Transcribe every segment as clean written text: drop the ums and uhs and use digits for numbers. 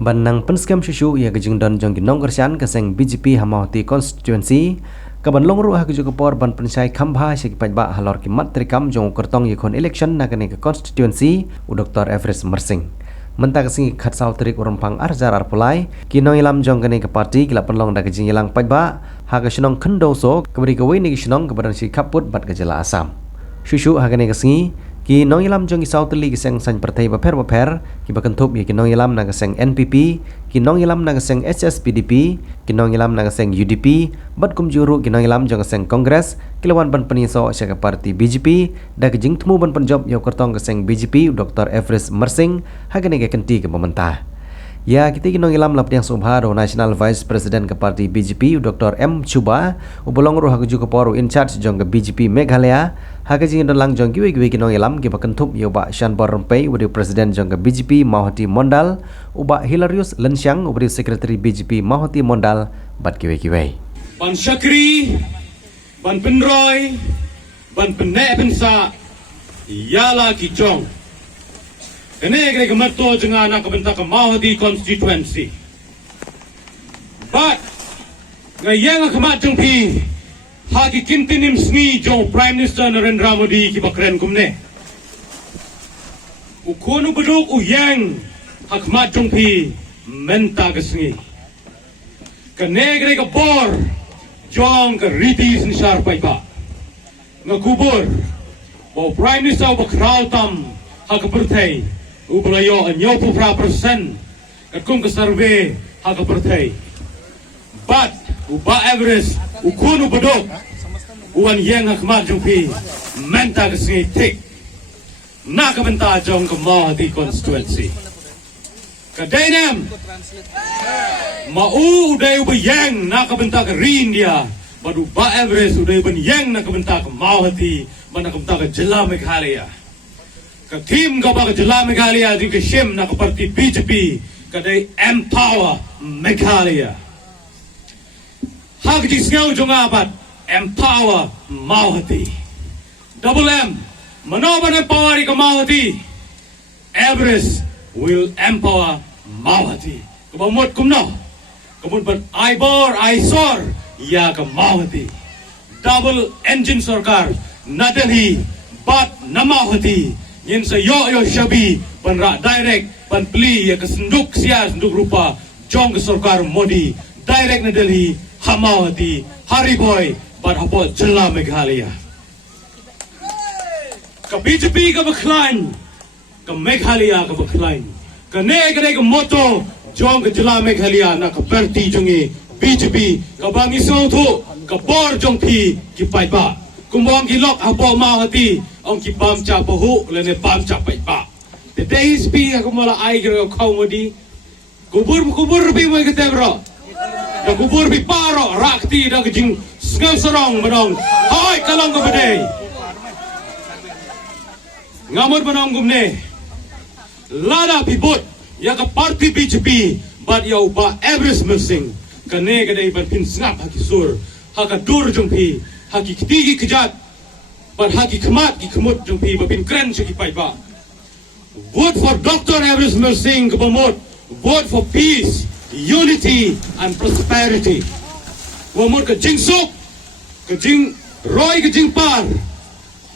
Banang penskam syushu ia kejeng don jong ginong kersian keseng BJP Hamauti constituency kaban longru ha keju kepor ban pensai khambha se pajba halor ki mat trikam jong kertong yekon election nakane ke constituency u Dr. Everest Mersing mentak singi khatsau trik urempang arjar arpulai kinong ilam jong kane ke parti kila penlong da kejeng ilang pajba ha ke senong khendo so keberi ke wei ni senong kebadan si kaput bat kejela asam syushu ha kane ke singi ki nong ilam jong isau teli keseng san partai baper ki bakentup ya ki nong ilam na keseng NPP ki nong ilam na keseng SSPDP ki nong ilam na keseng UDP bat kum juru ki nong ilam jong keseng Kongres kilawan ban peniso sya parti BJP da kejing temu ban penjob yo kertong keseng BJP Dr. Everest Mersing hagane ke kenti ke pemerintah ya kita kinong ilam lapdiang subharo National Vice President ke parti BJP Dr. M Chuba ubolong roh haguju ke poru in charge jong ke BJP Meghalaya hagajing dalang jong giwe kinong ilam ki bakentup yo ba Shan Borrempai wadi President jong ke BJP Mahoti Mondal uba Hilarius Lensyang ubri Secretary BJP Mahoti Mondal bat giwe Ban Syakri ban Penroy ban Penek Pensa yala ki jong Kene kene kemerto jenga anak kebentak Mahoti constituency. But ngayang kemat jong pi hagi kintinim sngi jong Prime Minister Narendra Modi ki bakren kumne. Ukonu beduk uyang hakmat jong pi menta kesngi. Kene kene ke bor jong ke riti sensar paiba. Ngakubur bo Prime Minister bakrautam hak bertai ublayo anyo pupra persen kum ke survey hak bertai but uba Everest ukunu bedok uan yang hakmat jumpi menta kesini tik nak menta jong ke Mahoti constituency kadainam mau udai ubayang nak menta ke India but uba Everest udai yang nak menta ke Mahoti mana menta ke Jela Meghalaya ka team ka ba Jela Meghalaya di ke shim na ka parti BJP kadai empower Meghalaya hak di sngau jong abat empower Mahoti double M manoban empower ka Mahoti Everest will empower Mahoti kabamot kumno kabut bat aibor aisor ya ka Mahoti double engine sarkar na Delhi but na Mahoti yin sa yo shabi pan ra direct pan pli ya kesenduk sia senduk rupa jong ke sarkar Modi direct na Delhi Hamauti Hariboy pan hapo Jela Meghalaya ka BJP ka baklan ka Meghalaya ka baklan ka ne ka moto jong ke Jela Meghalaya na ka parti jongi BJP ka bangi tu ka bor jong pi ki paiba kumong gilok hapo Mahoti ang kipam cha pahu lene pam cha paiba the days bi ako mala ai gro comedy kubur bi mo ketebro da kubur bi paro rakti da kejing sngam sarong manong hoy kalong ko bade ngamot manong gumne lada pibot ya ka party BJP but ya ba Everest Mersing kane kadai ban pin snap hakisur hakadur jong pi haki kitigi kejat but haki kemat ki kemut jong pi babin kren seki paiba vote for Dr. Everest Mersing kebamot vote for peace unity and prosperity wamut ke jing sok ke jing roy ke jing par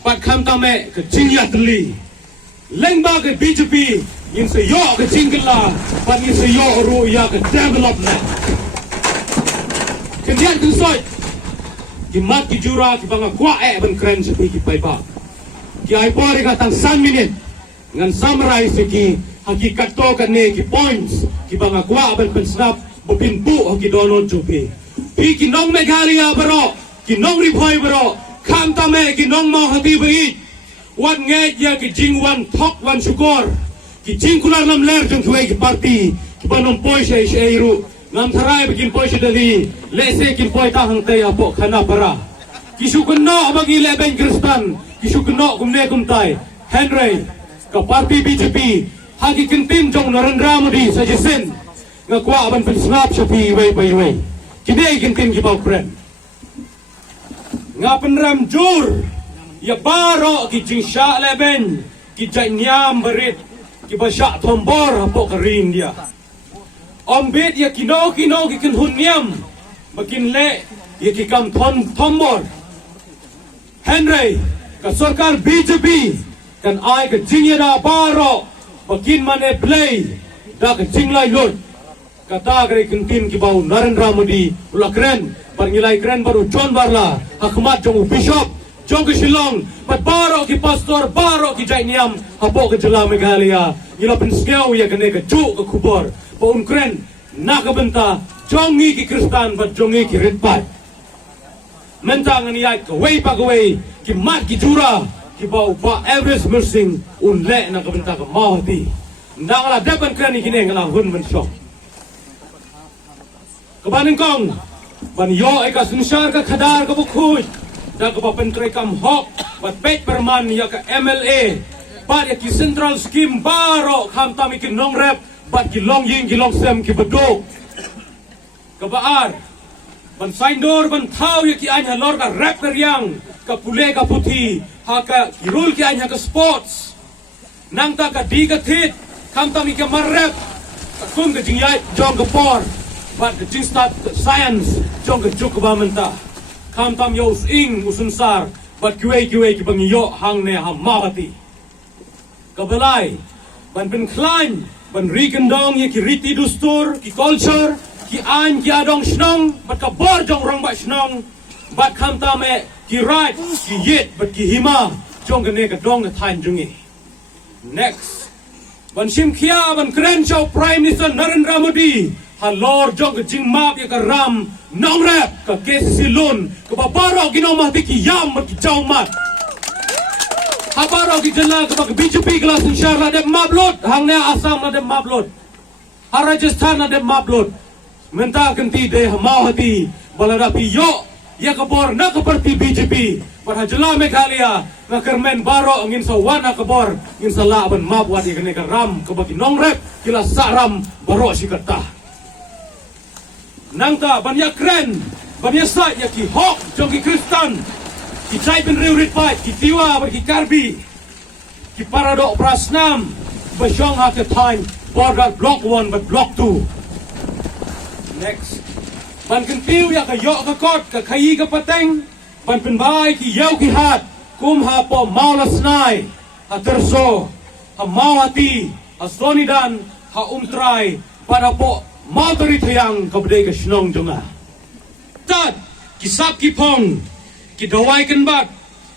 but kam tame ke jing yatli lengba ke BJP in se yo ke jing kala but in se yo ru ya ke development kendian tu soy kimat ki jura ki banga kwa ban kren sepi ki paiba ki ai pore ka tang 1 minute ngan summarize ki hakikat to kan ne ki points ki banga kwa ban pensnap bopin bu ki Donald Jupi pi ki nong Meghalaya baro ki nong Riphoy baro kam tame ki nong Mahoti bai wan nge ya ki jingwan thok wan sukor ki jing kular lam ler jong ki parti ki banom poise sheiru ngam tharai begin poise dali lese kin poi ta hang te apo khana para kisu kunno bagi leben kristan kisu kunno kumne kumtai Henry ka parti BJP hagi kintin jong Narendra Modi sajesin ngakwa ban pensnap shapi wei kidai kintin ki bau kren ngapen ram jur ya baro ki jingsha leben ki janyam berit ki basha tombor apo ke India Ombit ya kino kikin hunyam makin le ya kikam thombor Henry ka sarkar BJP kan ai ka jingya da baro makin mane play da ka jinglai lot kata kare kintin ki bau Narendra Modi ulakren pangilai kren baru John Barla Ahmad jong bishop jong ke Shillong pat baro ki pastor baro ki jainiam hapo ke jela Meghalaya ila penskeu ya kene ka ju ka kubor paun kren nakabenta jongi ki Kristan bat jongi ki ritpat mentang ni ai ka wei pa ka wei ki mat ki jura ki bau pa Everest mersing unle nakabenta ka mahti ndangala depan kren ni kine ngala hun men shok kabaning kong ban yo ay ka sunsar ka khadar ka bukhuj da ka pentray kam hok bat pet perman ya ka MLA par ya ki central scheme baro kham tami ki nong rep bat ki long ying ki long sem ki bedok kabaar ban saindor ban thau ya ki anya lor ka rep yang ka pule ka puthi ha ka kirul ki anya ka sports nang ta ka di ka thit kham tami ki marrep kum ka jingyai jong ka por but the jing start science jong ka juk ba menta kham tam yo ing usunsar but kiwe ki bang yo hang ne ha mawati kabalai ban pen klein ban rikendong ye ki riti dustur ki culture ki an ki adong snong bat ka bor jong rong ba snong bat kham tam e ki right ki yet bat ki hima jong ka ne ka dong ka thain jungi next ban sim khia ban kren chau prime minister Narendra Modi halor jong jing map ya karam nong rap ka kesilun ka babaro ginomah ki yam ki jaumat habaro ki jela ka BJP kelas insyaallah de mablot hang ne Assam na de mablot Rajasthan na de mablot menta kenti de mau hati balada pi yo ya kabor na ka parti BJP par hajla Meghalaya na kermen baro ngin sawana kabor ngin salaban mabwat ya kene karam ka bagi nong rap kila saram baro sikata nangta banyak keren banyak sa ya ki hok jong ki Kristan ki chai pen riurit pai ki tiwa ber ki karbi ki paradok prasnam basyong ha ke time border block 1 but block 2 next ban kentiu ya ka yo ka kot ka khai ka pateng ban pen bai ki yau ki hat kum ha po maulas nai ha terso ha mawati ha sonidan ha umtrai pada po mau teri tiang kabdai ka snong jonga tat kisap ki pong ki dawai kan bat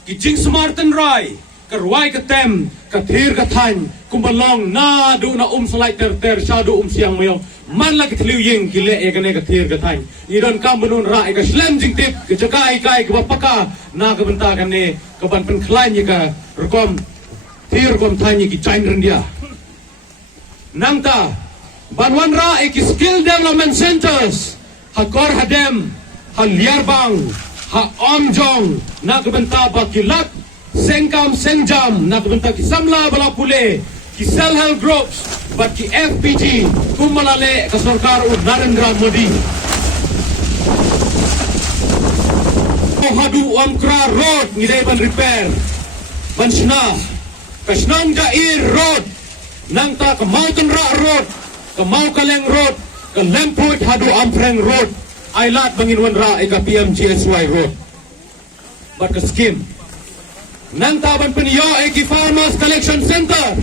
ki jing smarten rai ka ruai ka tem ka thir ka than kumbalong na du na salai ter shadu siang mayo man la ki thliu ying ki le e ka ne ka thir ka than i don kam bunun rai ka slam jing tip ki jakai kai ka paka na ka benta kan ne ka ban pen khlain ni ka rukom thir kom than ni ki chain rendia nangta Banwan ra iki skill development centers hakor hadem haliarbang ha omjong na kabenta ba kilat sengkam sengjam na kabenta ki samla bala pule ki self help groups but ki FPG kumalale ka sarkar u Narendra Modi hadu omkra road ngidai ban repair ban sna kasnong jair road nang ta ka mountain ra road ka Mau Kaleng Road, ka Lemput hadu Ampreng Road, ay lahat banginwan ra ay ka PMGSY Road. But ka scheme. Nang taban paniyo ay ki Farmers Collection Center,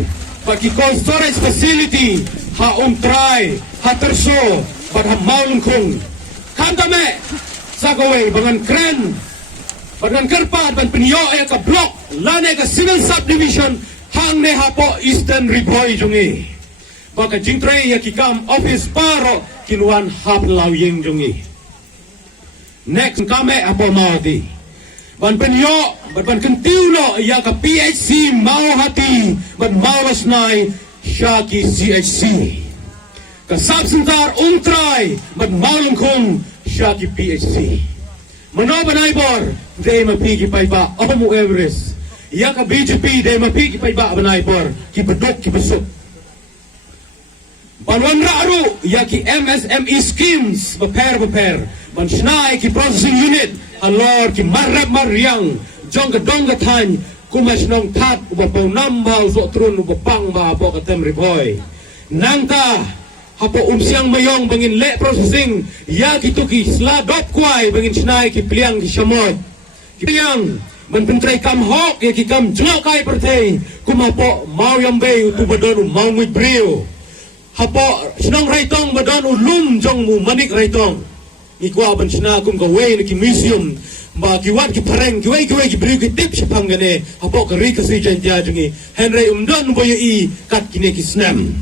pa ki cold storage facility, ha umtray, ha terso, pat ha maulungkong. Kantame, sa gawin, bangan kren, bangan kerpat, ban paniyo ay ka block, lane ka civil subdivision, hang ne ha po Eastern Riboy jungi. Baka jingtray ya kikam office paro kinuan hap lawyeng jongi. Next kame apo mawati. Ban penyo, ban kentiulo ya ka PHC mau hati, ban mawas nai syaki CHC. Ka subsentar umtray, ban maulungkong syaki PHC. Mano banaybor, day mapigi pa iba, omu Everest. Ya ka BJP, day mapigi pa iba banaybor, kibadok kibasok. Banwan raaru ya ki MSME schemes beper ban snai ki processing unit alor ki marrab mariang jong ka dong ka than kumas nong tat uba pau nambau so trun uba pang ba po ka tem riboy nangta hapo siang mayong bangin le processing ya gitu ki sladop kwai bangin chnai ki pliang ki shamoy kiyang man pentrai kam hok ya ki kam jngok kai pertei kumapo mau yambe tu badon mau ngui brio hapo snong raitong badon ulum jong mu manik raitong ikwa ban chna kum ka wei ki museum ba ki wat ki pareng ki wei ki brio ki tip shapang gane hapo ka ri ka si jan ja jungi henry umdon boy i kat kine ki snam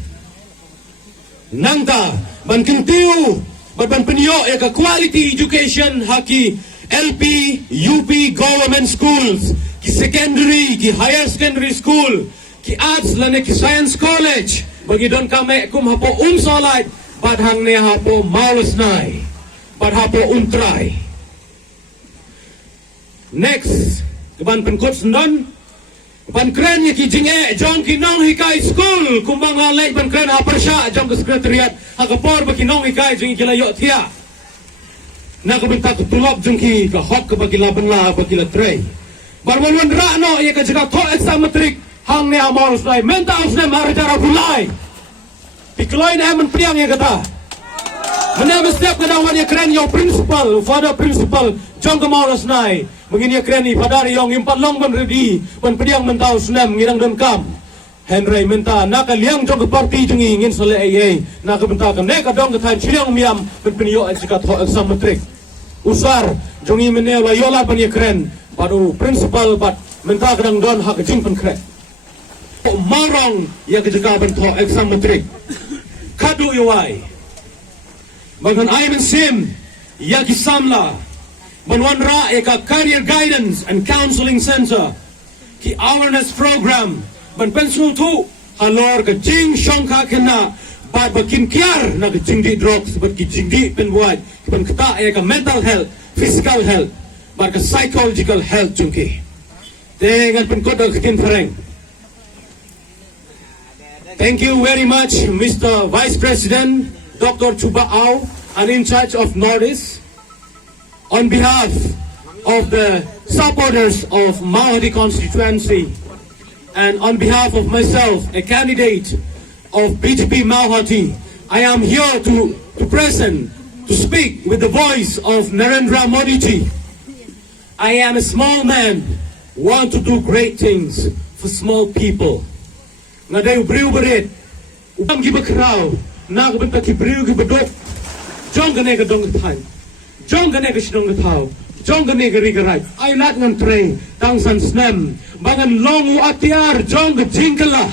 nangta ban kintiu ban penyo ya ka quality education haki LP UP government schools ki secondary ki higher secondary school ki arts lane ki science college bagi don kame kum hapo solait bad hang ne hapo maulas nai bad hapo untrai next ban penkot sendon ban kren ki jinge jong ki nong hikai school kumbang lalai ban kren aparsha jong ke sekretariat hakapor baki nong hikai jing kila yo thia na ko bentak tulop jong ki ka hok ke bagi laban la bagi la tray barwon ra no ye ka jaga tho exam matric hang ne amol slai menta usne mar jara bulai pikloin amen priang ye kata mana mestiap kada wan ye kren yo principal father principal jong ke maulas nai mengini kreni padari yang impat long ban ready ban pediang mentau senam ngirang dan kam Henry menta nak liang jong ke parti jengi ngin sole ai nak benta ka ne ka dong ka than chiang miam ban penio ajika tho exam matric usar jongi meneu la yola ban ye kren baru principal bat menta kadang don hak jing pen kren marong ya ajika ban tho exam matric kadu yuai bagan aimen sim ya kisamla Banwan ra eka career guidance and counseling center ki awareness program ban pensul tu halor ka jing shongka kena ba bakin kiar na ka jing di drugs ba ki jing di pen buat ban kata eka mental health physical health ba ka psychological health chungki dengan pen kodal kitin fareng. Thank you very much Mr. Vice President Dr. Chuba Au and in charge of Northeast. On behalf of the supporters of Mauhati constituency and on behalf of myself, a candidate of BJP Mauhati, I am here to present, to speak with the voice of Narendra Modi ji. I am a small man, want to do great things for small people. Ngaday ubriu berit, upam gibakraw, nagabenta kibriu gibadok, jong gane ka dong time. Jong gane ka sinong gataw, jong gane ka rigaray, ay lat ng tray, tang san snem, bangan longu atiar, jong ka jingkala.